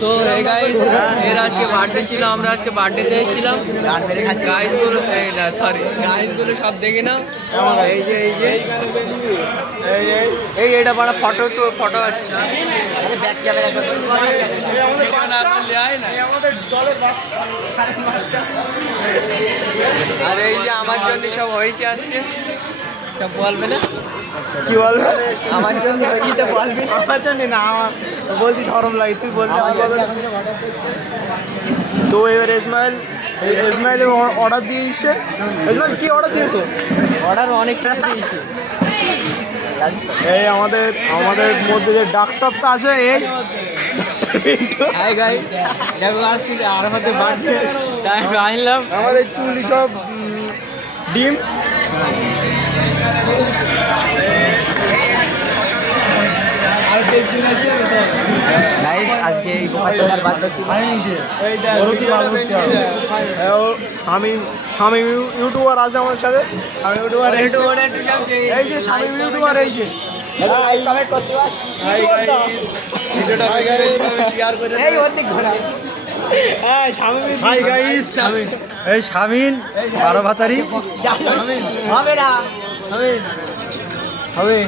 So hey guys, এর আজকে birthday ছিল, আমরা আজকে বার্থডেতে এসেছিলাম। গাইসগুলো না সরি, গাইসগুলো সব দেখে নাও। এই যে এই এটা বড় ফটো, তো ফটো আসছে। ব্যাক ক্যামেরা আমাদের দলের বাচ্চা। আর এই যে আমার জন্য সব হয়েছে আজকে, সব বলবে না কি বলবে? আমার জন্য হয়েছে বলবি? আমার জন্য না, আমার বলতে শরম লাগে, তুই বলতে। তো এবার ইসমাইল অর্ডার দিয়েছে। ইসমাইল কি অর্ডার দিয়েছো? অর্ডার অনেক কিছু দিয়েছি। এই আমাদের মধ্যে যে ডাক্তারটা আছে, এই হাই গাইস, দেখো আজকে আরাফাতের বার্থডে, তাই আনলাম আমাদের চুলি সব ডিম। গাইস আজকে এই বোকাচোদার বার্থডে ছিল। স্বামী ইউটিউবার আছে আমার সাথে। স্বামী ইউটিউবার এই যে স্বামী ইউটিউবার এই যে কমেন্ট করতে পার। হাই গাইস, ভিডিওটা শেয়ার করে এই অর্ধেক ঘোরা। এই স্বামী, হাই গাইস, এই শামিন 12 ভাতারি হবে না, হবে।